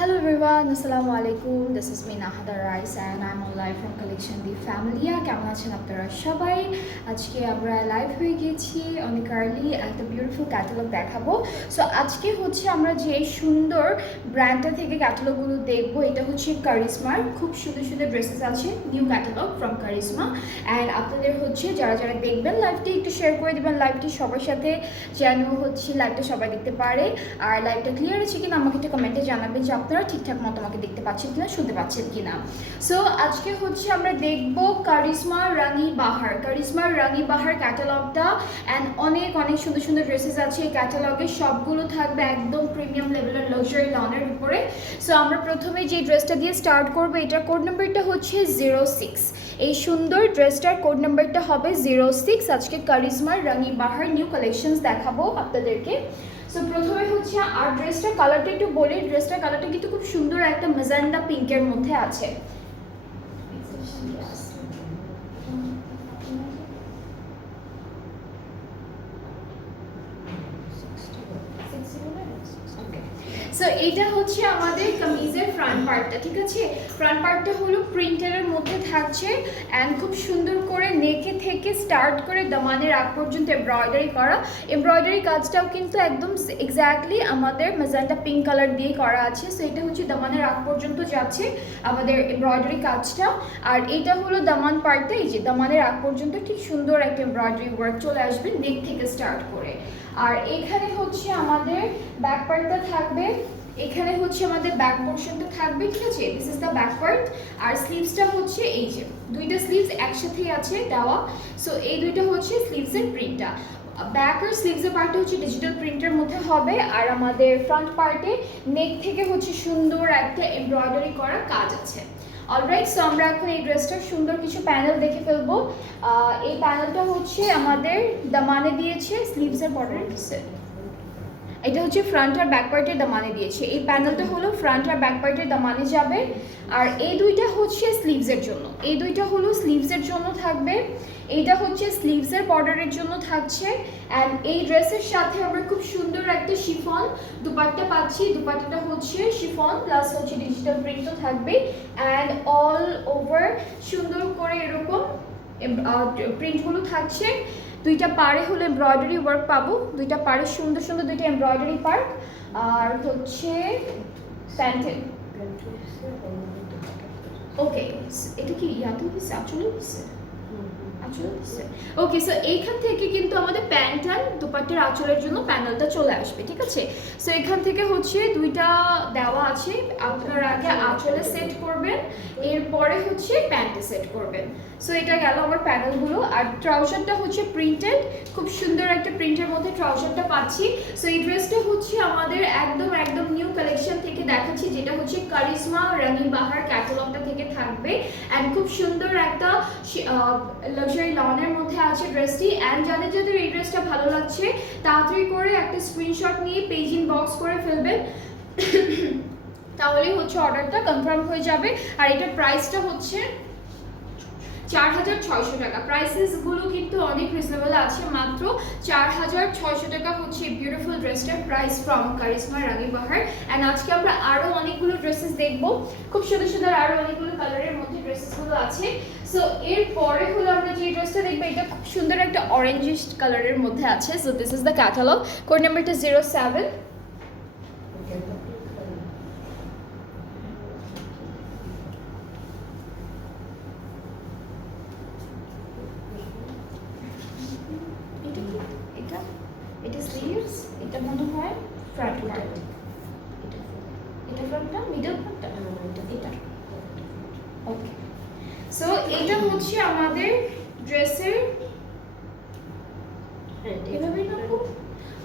Hello everyone, Assalamu alaikum. This is me Nahada Rice and I'm on live from Collection the Family. কেমন আছেন আপনারা সবাই? আজকে আমরা লাইভ হয়ে গেছি অনেক আর্লি একটা বিউটিফুল ক্যাটালগ দেখাবো। সো আজকে হচ্ছে আমরা যে সুন্দর ব্র্যান্ডটা থেকে ক্যাটালগুলো দেখবো, এটা হচ্ছে কারিশমার খুব সুন্দর সুন্দর ড্রেসেস আছে, new catalogue from Karishma. And আপনাদের হচ্ছে যারা যারা দেখবেন লাইভটি একটু শেয়ার করে দেবেন লাইভটি সবার সাথে, যেন হচ্ছে লাইভটা সবাই দেখতে পারে। আর লাইভটা ক্লিয়ার আছে কিনা আমাকে একটা কমেন্টে জানাবেন যে আপনারা ঠিকঠাক মতো আমাকে দেখতে পাচ্ছেন কিনা, শুনতে পাচ্ছেন কিনা। সো আজকে হচ্ছে আমরা দেখব কারিশমা রানী বাহার, কারিশমার রানী বাহার ক্যাটালগটা। অ্যান্ড অনেক অনেক সুন্দর সুন্দর ড্রেসেস আছে এই ক্যাটালগে, সবগুলো থাকবে একদম প্রিমিয়াম লেভেলের লাক্সারি লনের উপরে। সো আমরা প্রথমে যে ড্রেসটা দিয়ে স্টার্ট করবো, এটার কোড নাম্বারটা হচ্ছে 06। এই সুন্দর ড্রেসটার কোড নাম্বারটা হবে 06। আজকে কারিশমার রানী বাহার নিউ কালেকশনস দেখাবো আপনাদেরকে। সো প্রথমে হচ্ছে আর ড্রেসটার কালারটা একটু বলি, ড্রেসটার কালারটা কিন্তু খুব সুন্দর একটা ম্যাজেন্ডা পিঙ্কের মধ্যে আছে। সো এইটা হচ্ছে আমাদের কামিজের ফ্রন্ট পার্টটা, ঠিক আছে। ফ্রন্ট পার্টটা হলো প্রিন্টারের মধ্যে থাকছে অ্যান্ড খুব সুন্দর করে নেকে থেকে স্টার্ট করে দামানের আগ পর্যন্ত এমব্রয়ডারি করা। এমব্রয়ডারি কাজটাও কিন্তু একদম এক্স্যাক্টলি আমাদের ম্যাজেন্টা পিঙ্ক কালার দিয়ে করা আছে। সো এটা হচ্ছে দামানের আগ পর্যন্ত যাচ্ছে আমাদের এমব্রয়ডারি কাজটা। আর এইটা হলো দামান পার্টটা, এই যে দামানের আগ পর্যন্ত ঠিক সুন্দর একটা এমব্রয়ডারি ওয়ার্ক চলে আসবে নেক থেকে স্টার্ট করে। আর এখানে হচ্ছে আমাদের ব্যাক পার্টটা থাকবে, এখানে হচ্ছে আমাদের ব্যাক পোর্শনটা থাকবে, ঠিক আছে। This is the back part. আর স্লিভসটা হচ্ছে এই যে দুইটা স্লিভস একসাথেই আছে দেওয়া। সো এই দুইটা হচ্ছে স্লিভসের প্রিন্টটা। ব্যাক আর স্লিভসের পার্টটা হচ্ছে ডিজিটাল প্রিন্টের মধ্যে হবে। আর আমাদের ফ্রন্ট পার্টে নেক থেকে হচ্ছে সুন্দর একটা এমব্রয়ডারি করা কাজ আছে। অলরাইট, সো আমরা এখন এই ড্রেসটার সুন্দর কিছু প্যানেল দেখে ফেলবো। এই প্যানেলটা হচ্ছে আমাদের দামানে দিয়েছে স্লিভসের বর্ডার, এটা হচ্ছে ফ্রন্ট আর ব্যাক পার্টের দামানে দিয়েছে। এই প্যানেলটা হলো ফ্রন্ট আর ব্যাক পার্টের দামানে যাবে। আর এই দুইটা হচ্ছে স্লিভসের জন্য, এই দুইটা হলো স্লিভসের জন্য থাকবে। এইটা হচ্ছে স্লিভসের বর্ডারের জন্য থাকছে। অ্যান্ড এই ড্রেসের সাথে আমরা খুব সুন্দর একটা শিফন দুপাট্টা পাচ্ছি। দুপাট্টাটা হচ্ছে শিফন প্লাস হচ্ছে ডিজিটাল প্রিন্টও থাকবে। অ্যান্ড অল ওভার সুন্দর করে এরকম প্রিন্টগুলো থাকছে। দুইটা পাড়ে হলো এমব্রয়ডারি ওয়ার্ক পাবো, দুইটা পাড়ে সুন্দর সুন্দর দুইটা এমব্রয়ডারি পার্ট। আর হচ্ছে প্যান্টেল, ওকে এটা কি ইয়াতে দিচ্ছে আঁচলে দিচ্ছে, ওকে। সো এইখান থেকে কিন্তু আমাদের প্যান্ট আর দুপাট্টার আঁচলের জন্য প্যানেলটা চলে আসবে, ঠিক আছে। সো এখান থেকে হচ্ছে দুইটা দেওয়া আছে, আপনার আগে আঁচলে সেট করবেন, এরপরে হচ্ছে প্যান্টে সেট করবেন। সো এটা গেল আমার প্যানেলগুলো। আর ট্রাউজারটা হচ্ছে প্রিন্টেড, খুব সুন্দর একটা প্রিন্টের মধ্যে ট্রাউজারটা পাচ্ছি। সো এই ড্রেসটা হচ্ছে আমাদের একদম একদম নিউ কালেকশন থেকে দেখাচ্ছি, যেটা হচ্ছে কারিশমা রানী বাহার ক্যাটালগটা থেকে থাকবে। অ্যান্ড খুব সুন্দর একটা লাক্সারি লনের মধ্যে আছে ড্রেসটি। অ্যান্ড যাদের যাদের এই ড্রেসটা ভালো লাগছে তাড়াতাড়ি করে একটা স্ক্রিনশট নিয়ে পেজ ইনবক্স করে ফেলবেন, তাহলেই হচ্ছে অর্ডারটা কনফার্ম হয়ে যাবে। আর এটার প্রাইসটা হচ্ছে 4600 টাকা। প্রাইসেসগুলো কিন্তু অনেক রিজনেবল আছে, মাত্র 4600 টাকা হচ্ছে বিউটিফুল ড্রেসটার price from Karishma Rani Bahar. And আজকে আমরা আরও অনেকগুলো ড্রেসেস দেখবো, খুব সুন্দর সুন্দর আরও অনেকগুলো কালারের মধ্যে ড্রেসেসগুলো আছে। সো এরপরে হলো আমরা যে ড্রেসটা দেখবো, এটা খুব সুন্দর একটা অরেঞ্জিশ কালারের মধ্যে আছে। So this is the catalogue, code নাম্বারটা 07। এটা স্লিভস, এটা মনে হয় ফ্রন্ট পার্ট, এটা ফ্রন্টটা মিডল পার্টটা, এটা ওকে। সো এটা হচ্ছে আমাদের ড্রেসের এভাবে রাখো,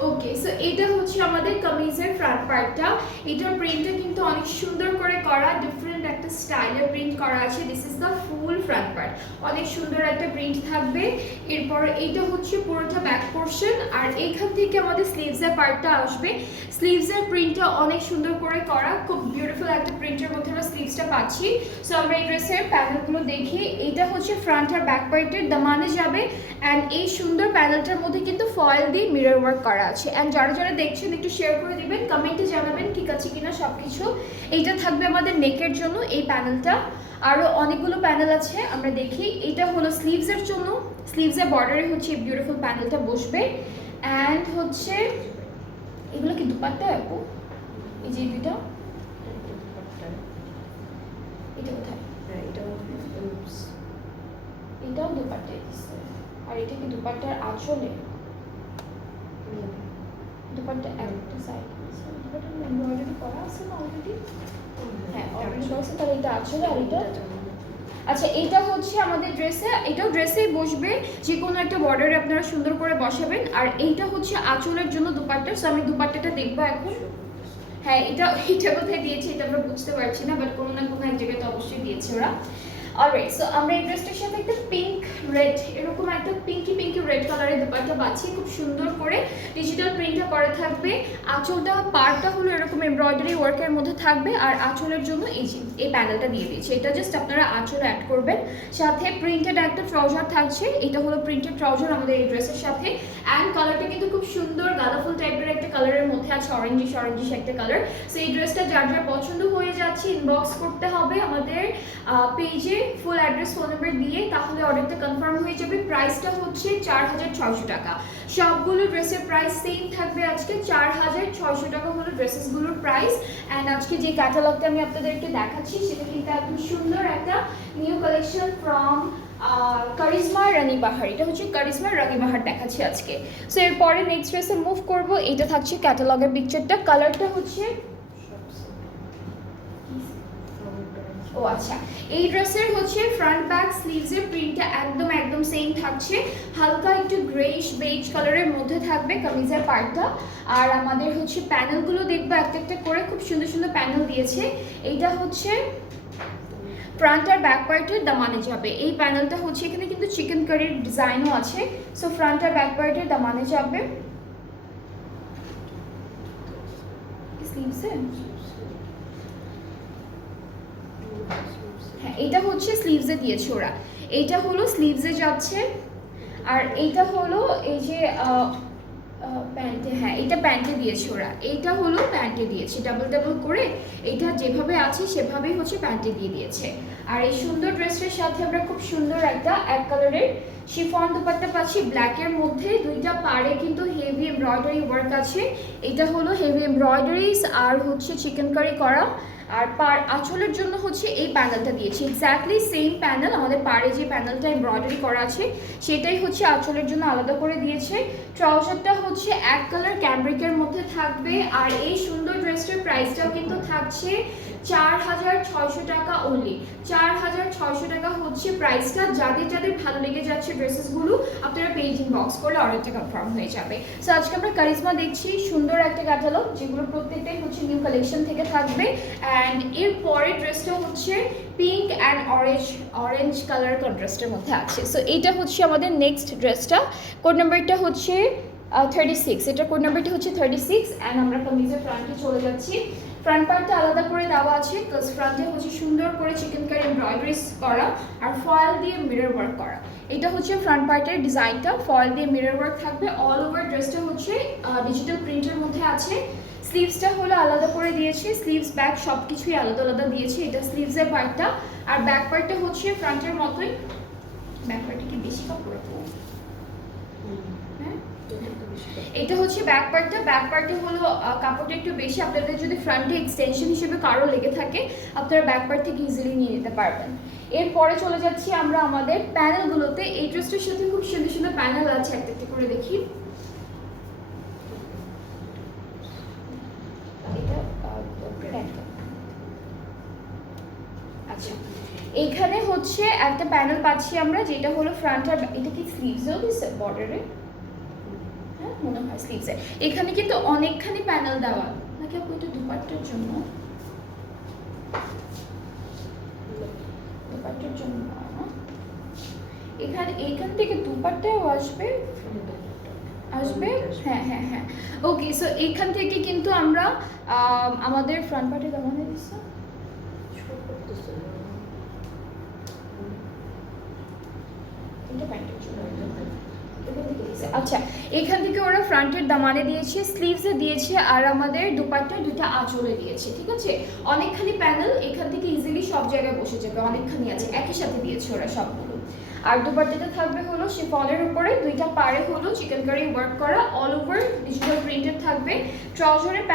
ওকে। সো এটা হচ্ছে আমাদের কামিজের ফ্রন্ট পার্টটা। এটার প্রিন্টটা কিন্তু অনেক সুন্দর করে করা, ডিফারেন্ট একটা একটা স্টাইলের প্রিন্ট করা আছে। This is the full front part, অনেক সুন্দর একটা প্রিন্ট থাকবে। এরপর এইটা হচ্ছে পুরোটা ব্যাক পোর্শন, আর এইখান থেকে আমাদের স্লিভসের পার্টটা আসবে। স্লিভসের প্রিন্টটা অনেক সুন্দর করে করা, খুব বিউটিফুল একটা প্রিন্টের মধ্যে আমরা স্লিভসটা পাচ্ছি। সো আমরা এই ড্রেসের প্যানেলগুলো দেখি। এইটা হচ্ছে ফ্রন্ট আর ব্যাক পার্টের দামানে যাবে, অ্যান্ড এই সুন্দর প্যানেলটার মধ্যে কিন্তু ফয়েল দিয়ে মিরর ওয়ার্ক করা আছে। অ্যান্ড যারা যারা দেখছেন একটু শেয়ার করে দিবেন, কমেন্টে জানাবেন ঠিক আছে কিনা সব কিছু। এইটা থাকবে আমাদের নেকের জন্য এই প্যানেলটা। আরও অনেকগুলো প্যানেল আছে, আমরা দেখি। এটা হলো স্লিভসের জন্য, স্লিভসের বর্ডারে হচ্ছে এই বিউটিফুল প্যানেলটা বসবে। অ্যান্ড হচ্ছে এগুলো কি দুপাট্টা আপু? এই যে দুইটা, এটা কোথায়? এটাও দুপাট্টায় দিচ্ছে। আর এটা কি দুপাট্টার আঁচলে? দুপাট্টা একটা সাইড, দুপাট্টা এমব্রয়ডারি করা আছে না অলরেডি? হ্যাঁ অলরেডি করা আছে। তাহলে এটা আঁচলে, আর এটা আচ্ছা এইটা হচ্ছে আমাদের ড্রেসে, এটাও ড্রেসেই বসবে, যে কোনো একটা বর্ডারে আপনারা সুন্দর করে বসাবেন। আর এইটা হচ্ছে আঁচলের জন্য দুপাট্টা। সো আমি দুপাট্টাটা দেখবো এখন। হ্যাঁ এটা কোথায় দিয়েছে এটা আমরা বুঝতে পারছি না, বাট কোনো না কোনো এক জায়গায় তো অবশ্যই দিয়েছে ওরা। অলরাইট, সো আমরা এই ড্রেসটার সাথে একটা পিঙ্ক রেড, এরকম একটা পিঙ্কি রেড কালারের দুপাট্টা পাচ্ছি, খুব সুন্দর করে ডিজিটাল প্রিন্টটা করা থাকবে। আঁচলটা পার্টটা হলো এরকম এমব্রয়ডারি ওয়ার্কের মধ্যে থাকবে, আর আঁচলের জন্য এই প্যানেলটা দিয়ে দিয়েছে। এটা জাস্ট আপনারা আঁচল অ্যাড করবেন। সাথে প্রিন্টেড একটা ট্রাউজার থাকছে, এটা হলো প্রিন্টেড ট্রাউজার আমাদের এই ড্রেসের সাথে। অ্যান্ড কালারটা কিন্তু খুব সুন্দর গাঁদাফুল টাইপের একটা কালারের মধ্যে আছে, অরেঞ্জিশ একটা কালার। সো এই ড্রেসটা যার যার পছন্দ হয়ে যাচ্ছে ইনবক্স করতে হবে আমাদের পেজে, ফুল অ্যাড্রেস ফোন নাম্বার দিয়ে, তাহলে অর্ডারটা কনফার্ম হয়ে যাবে। প্রাইসটা হচ্ছে 4600 টাকা। সবগুলো ড্রেসের প্রাইস সেম থাকবে আজকে, 4600 টাকা হলো ড্রেসেসগুলোর প্রাইস। অ্যান্ড আজকে যে ক্যাটালগটা আমি আপনাদেরকে দেখাচ্ছি সেটা কিন্তু একদম সুন্দর একটা নিউ কালেকশন ফ্রম কারিজমা রানী বাহার। এটা হচ্ছে কারিজমা রানী বাহার দেখাচ্ছি আজকে। সো এরপরে নেক্সট ড্রেসে মুভ করব। এটা থাকছে ক্যাটালগের পিকচারটা, কালারটা হচ্ছে ও আচ্ছা, এই ড্রেসের হচ্ছে ফ্রন্ট ব্যাক স্লিভসের প্রিন্টটা একদম সেম থাকছে, হালকা একটু গ্রেইশ বেজ কালারের মধ্যে থাকবে কামিজের পার্টটা। আর আমাদের হচ্ছে প্যানেলগুলো দেখবো একটা একটা করে, খুব সুন্দর সুন্দর প্যানেল দিয়েছে। এইটা হচ্ছে ফ্রন্ট আর ব্যাক পার্টের দামানে যাবে। এই প্যানেলটা হচ্ছে এখানে কিন্তু চিকেন কারির ডিজাইনও আছে। সো ফ্রন্ট আর ব্যাক পার্টের দামানে যাবে। স্লিভসে হ্যাঁ এটা হচ্ছে স্লিভসে দিয়েছে ওরা, এইটা হলো স্লিভসে যাচ্ছে। আর এইটা হলো এই যে প্যান্টে, হ্যাঁ এটা প্যান্টে দিয়েছে ওরা, এইটা হলো প্যান্টে দিয়েছে ডাবল করে। এইটা যেভাবে আছে সেভাবেই হচ্ছে প্যান্টে দিয়ে দিয়েছে। আর এই সুন্দর ড্রেসটার সাথে আমরা খুব সুন্দর একটা এক কালারের শিফন দুপাট্টা পাচ্ছি ব্ল্যাকের মধ্যে। দুইটা পাড়ে কিন্তু হেভি এমব্রয়ডারি ওয়ার্ক আছে। এটা হলো হেভি এমব্রয়ডারিজ আর হচ্ছে চিকেন কারি করা। আর আঁচলের জন্য হচ্ছে এই প্যানেলটা দিয়েছি, এক্স্যাক্টলি সেম প্যানেল। আমাদের পাড়ে যে প্যানেলটা এমব্রয়ডারি করা আছে সেটাই হচ্ছে আঁচলের জন্য আলাদা করে দিয়েছে। ট্রাউজারটা হচ্ছে এক কালার ক্যামব্রিকের মধ্যে থাকবে। আর এই সুন্দর ড্রেসটার প্রাইসটাও কিন্তু থাকছে 4600 টাকা অনলি। 4600 টাকা হচ্ছে প্রাইসটা। যাদের যাদের ভালো লেগে যাচ্ছে ড্রেসেসগুলো আপনারা পেজ ইনবক্স করলে অর্ডারটা কনফার্ম হয়ে যাবে। সো আজকে আমরা কারিজমা দেখছি, সুন্দর একটা ক্যাটালগ, যেগুলো প্রত্যেকটাই হচ্ছে নিউ কালেকশন থেকে থাকবে। অ্যান্ড এর পরের ড্রেসটা হচ্ছে পিঙ্ক অ্যান্ড অরেঞ্জ কালার কন্ট্রাস্টের মধ্যে আছে। সো এইটা হচ্ছে আমাদের নেক্সট ড্রেসটা, কোড নাম্বারটা হচ্ছে 36। এটা কোড নাম্বারটা হচ্ছে 36। অ্যান্ড আমরা কামিজের ফ্রন্টে চলে যাচ্ছি। ফ্রন্ট পার্টটা আলাদা করে দেওয়া আছে, প্লাস ফ্রন্টে হচ্ছে সুন্দর করে চিকেন কারি এমব্রয়ডারিজ করা আর ফয়েল দিয়ে মিরর ওয়ার্ক করা। এটা হচ্ছে ফ্রন্ট পার্টের ডিজাইনটা, ফয়েল দিয়ে মিরর ওয়ার্ক থাকবে। অল ওভার ড্রেসটা হচ্ছে ডিজিটাল প্রিন্টের মধ্যে আছে। স্লিভসটা হলো আলাদা করে দিয়েছে, স্লিভস ব্যাক সব কিছুই আলাদা আলাদা দিয়েছে। এটা স্লিভসের পার্টটা। আর ব্যাক পার্টটা হচ্ছে ফ্রন্টের মতোই। ব্যাক পার্টটা কি বেশি কাপড়? হ্যাঁ এটা হচ্ছে ব্যাক পার্টটা। ব্যাক পার্টে হলো কাপড়টা একটু বেশি। আপনাদের যদি ফ্রন্টে এক্সটেনশন হিসেবে কারো লেগে থাকে আপনারা ব্যাক পার্ট থেকে ইজিলি নিয়ে নিতে পারবেন। এরপরে চলে যাচ্ছি আমরা আমাদের প্যানেলগুলোতে। এই ড্রেসটার সাথে খুব সুন্দর সুন্দর প্যানেল আছে, একটা একটা করে দেখি। আচ্ছা এইখানে হচ্ছে একটা প্যানেল পাচ্ছি আমরা, যেটা হলো ফ্রন্ট আর এটা কি স্লিভসেও দিচ্ছে বর্ডারে? হ্যাঁ মনে হয় স্লিভসে। এখানে কিন্তু অনেকখানি প্যানেল দেওয়া নাকি আপু? এটা দুপাট্টার জন্য এইখান থেকে দুপাট্টাও আসবে আসবে হ্যাঁ হ্যাঁ হ্যাঁ ওকে। সো এইখান থেকে কিন্তু আমরা আমাদের ফ্রন্ট পার্টে দামানে দিচ্ছি আচ্ছা, এখান থেকে ওরা ফ্রন্টের দামানে দিয়েছে, স্লিভসে দিয়েছে, আর আমাদের দুপাট্টা দুটা আঁচলে দিয়েছে, ঠিক আছে। অনেকখানি প্যানেল এখান থেকে ইজিলি সব জায়গায় বসে যাবে, অনেকখানি আছে, একই সাথে দিয়েছে ওরা সবগুলো। আর দুপাট্টাটা থাকবে হলো শিফনের উপরে, দুইটা পাড়ে হলো চিকেনকারি ওয়ার্ক করা, অল ওভার ডিজিটাল প্রিন্টেড থাকবে। ট্রাউজারের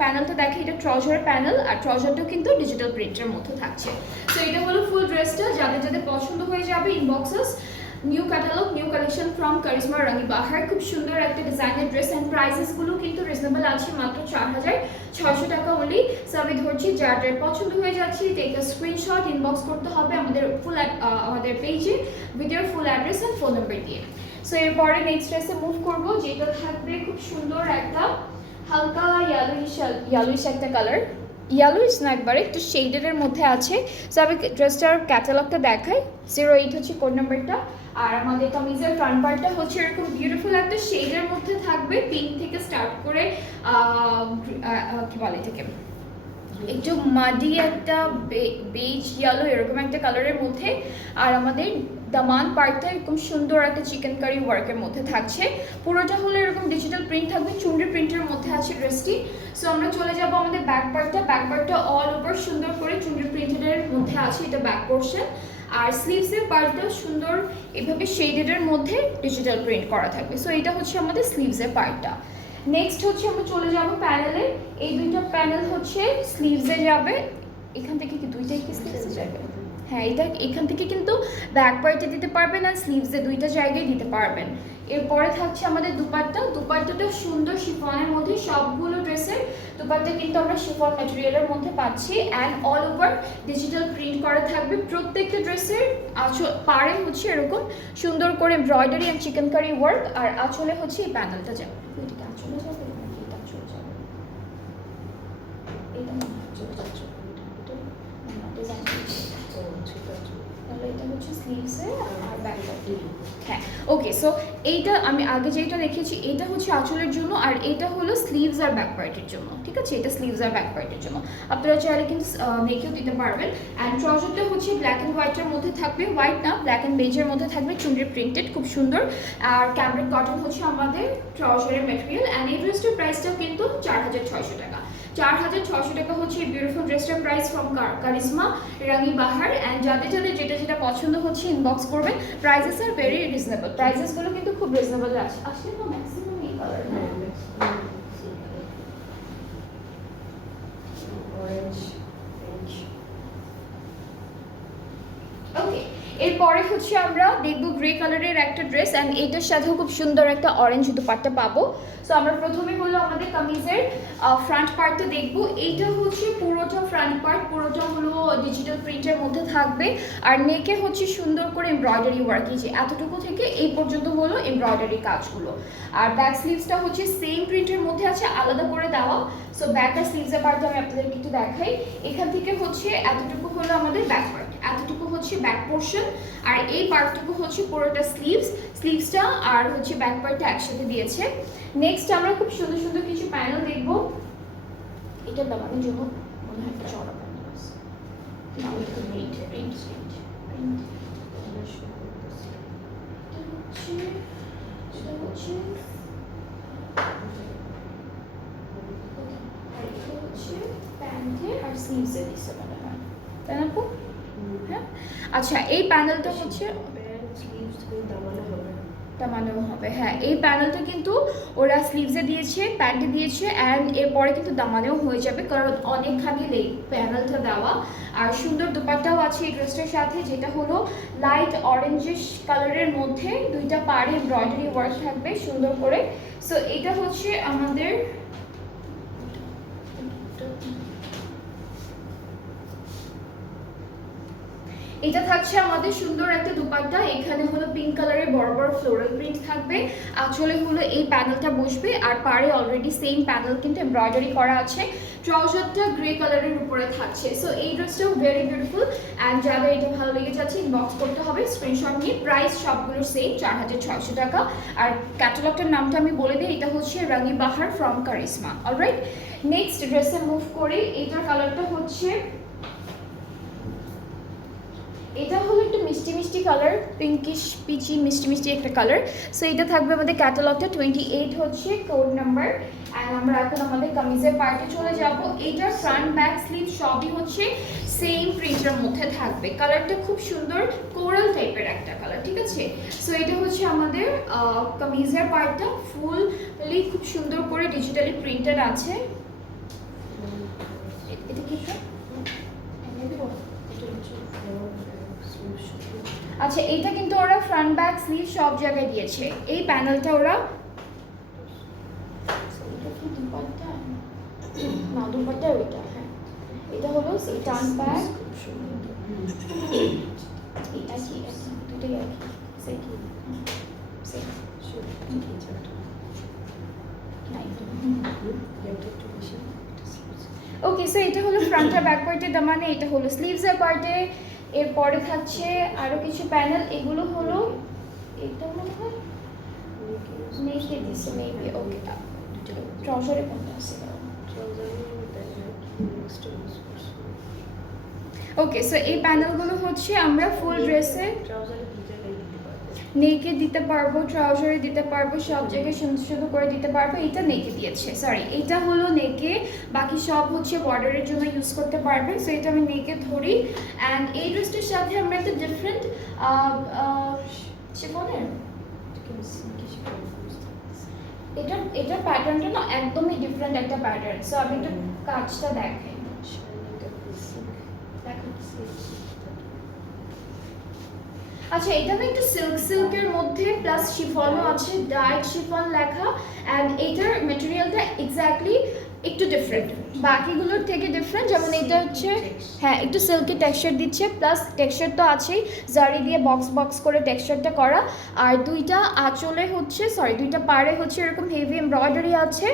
প্যানেলটা দেখে, এটা ট্রাউজারের প্যানেল, আর ট্রাউজারটাও কিন্তু ডিজিটাল প্রিন্টের মধ্যে থাকছে। তো এটা হলো ফুল ড্রেসটা, যাদের যাদের পছন্দ হয়ে যাবে inboxes. New catalogue, new collection from Karishma Rani Bahar, খুব সুন্দর একটা ডিজাইনের ড্রেস অ্যান্ড প্রাইসেসগুলো কিন্তু রিজনেবল আছে, মাত্র 4600 টাকা অনলি। সো আমি ধরছি যার যার পছন্দ হয়ে যাচ্ছে টেক আ স্ক্রিনশট, ইনবক্স করতে হবে আমাদের আমাদের পেজে ভিডিওর full address and phone number দিয়ে। সো এরপরে নেক্সট ড্রেসে মুভ করবো, যেটা থাকবে খুব সুন্দর একটা হালকা ইয়ালোইশ একটা কালার, ইয়ালোইশ না একবারে একটু শেডের মধ্যে আছে। সো আমি ড্রেসটার ক্যাটালগটা দেখাই, 08 হচ্ছে কোড নাম্বারটা। আর আমাদের কামিজের ফ্রন্ট পার্টটা হচ্ছে এরকম বিউটিফুল একটা শেডের মধ্যে থাকবে, পিঙ্ক থেকে স্টার্ট করে কি বলে এটাকে একটু মাডি একটা বেজ ইয়েলো এরকম একটা কালারের মধ্যে। আর আমাদের দামান পার্টটা এরকম সুন্দর একটা চিকেন কারি ওয়ার্কের মধ্যে থাকছে, পুরোটা হলো এরকম ডিজিটাল প্রিন্ট থাকবে, চুনরি প্রিন্টের মধ্যে আছে ড্রেসটি। সো আমরা চলে যাব আমাদের ব্যাক পার্টটা অল ওভার সুন্দর করে চুনরি প্রিন্টেডের মধ্যে আছে, এটা ব্যাক পোর্শন। আর স্লিভসের পার্টটা সুন্দর এভাবে শেডেডের মধ্যে ডিজিটাল প্রিন্ট করা থাকবে। সো এটা হচ্ছে আমাদের স্লিভসের পার্টটা। নেক্সট হচ্ছে আমরা চলে যাব প্যানেলে, এই দুইটা প্যানেল হচ্ছে স্লিভসে যাবে, এখান থেকে কি দুইটাই কি স্লিভসে যাবে? হ্যাঁ, এটা এখান থেকে কিন্তু ব্যাক পার্টে দিতে পারবেন আর স্লিভসে দুইটা জায়গায় দিতে পারবেন। এরপরে থাকছে আমাদের দুপাট্টাটা সুন্দর শিফনের মধ্যে, সবগুলো ড্রেসের দুপাট্টা কিন্তু আমরা শিফন ম্যাটেরিয়ালের মধ্যে পাচ্ছি and all over digital print করা থাকবে। প্রত্যেকটা ড্রেসের পাড়ে হচ্ছে এরকম সুন্দর করে embroidery and chikankari work, আর আঁচলে হচ্ছে এই প্যানেলটা যাবে। এটা আঁচলে যাবে নাকি এটা আঁচলে যাবে? এটা না আঁচলে যাচ্ছে, ডিজাইন তাহলে এটা হচ্ছে স্লিভসে আর ব্যাক পার্টে। হ্যাঁ ওকে। সো এইটা আমি আগে যেটা রেখেছি এটা হচ্ছে আঁচলের জন্য, আর এটা হলো স্লিভস আর ব্যাক পার্টের জন্য, ঠিক আছে। এটা স্লিভস আর ব্যাক পার্টের জন্য, আপনারা চাইলে কিন্তু নেকেও দিতে পারবেন। অ্যান্ড ট্রাউজারটা হচ্ছে ব্ল্যাক অ্যান্ড হোয়াইটের মধ্যে থাকবে, হোয়াইট না ব্ল্যাক অ্যান্ড বেজের মধ্যে থাকবে, চুনরি প্রিন্টেড খুব সুন্দর। আর ক্যামব্রিক কটন হচ্ছে আমাদের ট্রাউজারের ম্যাটেরিয়াল। অ্যান্ড এই ড্রেসটার প্রাইসটাও কিন্তু 4600 টাকা। 4600 টাকা হচ্ছে এই বিউটিফুল ড্রেসটার price from Karishma Rani Bahar. And যাদের যাদের যেটা পছন্দ হচ্ছে ইনবক্স করবেন। প্রাইসেস আর ভেরি রিজনেবল, প্রাইসেসগুলো কিন্তু খুব রিজনেবল আছে। আসলে না ম্যাক্সিমাম এই কালার ওকে। এরপরে হচ্ছে আমরা দেখব গ্রে কালারের একটা ড্রেস, অ্যান্ড এটার সাথেও খুব সুন্দর একটা অরেঞ্জ দুপাট্টা পাবো। সো আমরা প্রথমে হলো আমাদের কামিজের ফ্রন্ট পার্টটা দেখবো। এইটা হচ্ছে পুরোটা ফ্রন্ট পার্ট, পুরোটা হলো ডিজিটাল প্রিন্টের মধ্যে থাকবে, আর নেকে হচ্ছে সুন্দর করে এমব্রয়ডারি ওয়ার্ক, এই যে এতটুকু থেকে এই পর্যন্ত হলো এমব্রয়ডারি কাজগুলো। আর ব্যাক স্লিভসটা হচ্ছে সেম প্রিন্টের মধ্যে আছে, আলাদা করে দেওয়া। সো ব্যাক আর স্লিভসের পার্টটা আমি আপনাদেরকে একটু দেখাই। এখান থেকে হচ্ছে এতটুকু হলো আমাদের ব্যাক পার্ট, এতটুকু হচ্ছে ব্যাক পোর্শন, আর এই পার্টটুকু হচ্ছে পুরোটা স্লিভসটা আর হচ্ছে ব্যাক পার্টটা একসাথে দিয়েছে। নেক্সট আমরা খুব সুন্দর সুন্দর কিছু প্যানেল দেখবো। এটা দামানের জন্য মনে হয় একটা চড়া প্যানেল আছে, আচ্ছা এই প্যানেলটা হচ্ছে দামানো হবে। হ্যাঁ, এই প্যানেলটা কিন্তু ওরা স্লিভসে দিয়েছে, প্যান্টে দিয়েছে, অ্যান্ড এরপরে কিন্তু দামানেও হয়ে যাবে, কারণ অনেকখানি প্যানেলটা দেওয়া। আর সুন্দর দুপাট্টাও আছে এই ড্রেসটার সাথে, যেটা হলো লাইট অরেঞ্জিশ কালারের মধ্যে, দুইটা পাড়ে এমব্রয়ডারি ওয়ার্ক থাকবে সুন্দর করে। সো এটা হচ্ছে আমাদের এটা থাকছে আমাদের সুন্দর একটা দুপাট্টা, এখানে হলো পিঙ্ক কালারের বড় বড় ফ্লোরাল প্রিন্ট থাকবে, আঁচলে হলো এই প্যানেলটা বসবে, আর পাড়ে অলরেডি সেম প্যানেল কিন্তু এমব্রয়ডারি করা আছে। ট্রাউজারটা গ্রে কালারের উপরে থাকছে। সো এই ড্রেসটাও ভেরি বিউটিফুল। অ্যান্ড যাদের এটা ভালো লেগে যাচ্ছে ইনবক্স করতে হবে স্ক্রিনশট নিয়ে। প্রাইস সবগুলো সেম 4600 টাকা। আর ক্যাটালগটার নামটা আমি বলে দিই, এটা হচ্ছে রাঙি বাহার ফ্রম কারিশমা। অলরাইট, নেক্সট ড্রেসে মুভ করি। এইটার কালারটা হচ্ছে, এটা হলো একটু মিষ্টি মিষ্টি কালার, পিঙ্কিশ পিচি মিষ্টি মিষ্টি একটা কালার। সো এটা থাকবে আমাদের ক্যাটালগটা 28 হচ্ছে কোড নাম্বার। অ্যান্ড আমরা এখন আমাদের কামিজের পার্টে চলে যাব। এইটার ফ্রন্ট ব্যাক স্লিভ সবই হচ্ছে সেম প্রিন্টের মধ্যে থাকবে। কালারটা খুব সুন্দর কোরাল টাইপের একটা কালার, ঠিক আছে। সো এটা হচ্ছে আমাদের কামিজের পার্টটা ফুললি খুব সুন্দর করে ডিজিটালি প্রিন্টেড আছে। এটা কি আচ্ছা, এইটা কিন্তু ওরা ফ্রন্ট ব্যাক স্লিভ সব জায়গায় দিয়েছে। এই প্যানেলটা ওরা না দুপাট্টা ওইটা, হ্যাঁ এটা হলো টান ব্যাক, একই দুটোই একই ওকে। সো এটা হলো ফ্রন্ট আর ব্যাক পার্টের দামানে, এটা হলো স্লিভসের পার্টে। এরপরে থাকছে আরো কিছু প্যানেল, এগুলো হলো এটা মনে হয় নেকে দিচ্ছে মেবি। ওকে, ট্রাউজারে কোনটা আছে? ওকে, সো এই প্যানেলগুলো হচ্ছে আমরা ফুল ড্রেসে নেকে দিতে পারবো, ট্রাউজারে দিতে পারবো, সব জায়গায় সুন্দর সুন্দর করে দিতে পারবো। এটা নেকে দিয়েছে, সরি এটা হলো নেকে, বাকি সব হচ্ছে বর্ডারের জন্য ইউজ করতে পারবে। সো এটা আমি নেকে ধরি। অ্যান্ড এই ড্রেসটার সাথে আমরা একটা ডিফারেন্ট শিফনের এটা প্যাটার্নটা না একদমই ডিফারেন্ট একটা প্যাটার্ন। সো আমি একটু কাজটা দেখাই। আচ্ছা, এটা না একটু সিল্কের মধ্যে প্লাস শিফনও আছে, ডার্ক শিফন লেখা। অ্যান্ড এইটার মেটেরিয়ালটা এক্স্যাক্টলি একটু ডিফারেন্ট, বাকিগুলোর থেকে ডিফারেন্ট। যেমন এটা হচ্ছে হ্যাঁ একটু সিল্কের টেক্সচার দিচ্ছে, প্লাস টেক্সচার তো আছেই, জারি দিয়ে বক্স করে টেক্সচারটা করা। আর দুইটা আঁচলে হচ্ছে দুইটা পাড়ে হচ্ছে এরকম হেভি এমব্রয়ডারি আছে।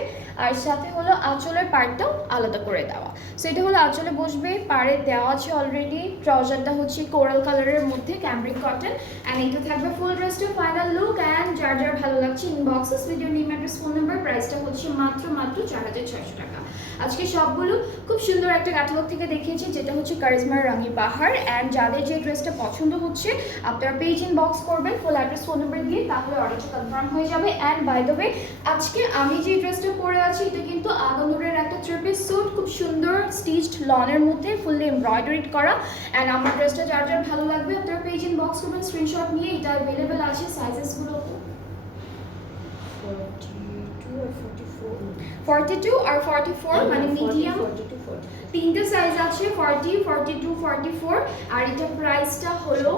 আর সাথে হলো আঁচলের পার্টটাও আলাদা করে দেওয়া। সো এটা হলো আঁচলে বসবে, পাড়ে দেওয়া আছে অলরেডি। ট্রাউজারটা হচ্ছে কোরাল কালারের মধ্যে ক্যামব্রিক কটন। অ্যান্ড এটা থাকবে ফুল ড্রেসটা ফাইনাল লুক। অ্যান্ড যার যার ভালো লাগছে inboxes video name address phone number. প্রাইসটা হচ্ছে মাত্র 4600 টাকা। আজকে সবগুলো খুব সুন্দর একটা ক্যাটালগ থেকে দেখিয়েছি, যেটা হচ্ছে কারিশমার রাঙি বাহার। অ্যান্ড যাদের যে ড্রেসটা পছন্দ হচ্ছে আপনারা পেজ ইনবক্স করবেন ফুল অ্যাড্রেস ফোন নাম্বার দিয়ে, তাহলে অর্ডারটা কনফার্ম হয়ে যাবে। অ্যান্ড বাই দ্য ওয়ে, আজকে আমি যে ড্রেসটা পরে আছি এটা কিন্তু আগানুরের একটা থ্রি পিস স্যুট, খুব সুন্দর স্টিচড লনের মধ্যে ফুললি এমব্রয়ডারিড করা। অ্যান্ড আমার ড্রেসটা যার যার ভালো লাগবে আপনারা পেজ ইনবক্স করবেন স্ক্রিনশট নিয়ে। এটা অ্যাভেলেবেল আছে সাইজেসগুলো 42 আর 44, মানে মিডিয়াম তিনটে সাইজ আছে, 40, 42, 44। আর এটা প্রাইসটা হলো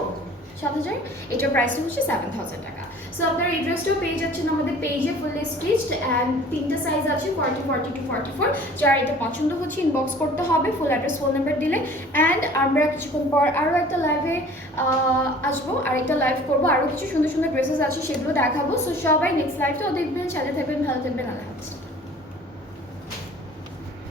7000, এটার প্রাইসটা হচ্ছে 7000 টাকা। সো আপনারা এই ড্রেসটাও পেয়ে যাচ্ছেন আমাদের পেজে ফুললি স্টিচড। অ্যান্ড তিনটে সাইজ আছে 40, 42, 44। যার এটা পছন্দ হচ্ছে ইনবক্স করতে হবে ফুল অ্যাড্রেস ফোন নাম্বার দিলে। অ্যান্ড আমরা কিছুক্ষণ পর আরও একটা লাইভে আসবো, আরেকটা লাইভ করবো, আরও কিছু সুন্দর সুন্দর ড্রেসেস আছে সেগুলো দেখাবো। সো সবাই নেক্সট লাইভটাও দেখবেন, সাথে থাকবেন, ভালো থাকবেন, আল্লাহ হাফেজ।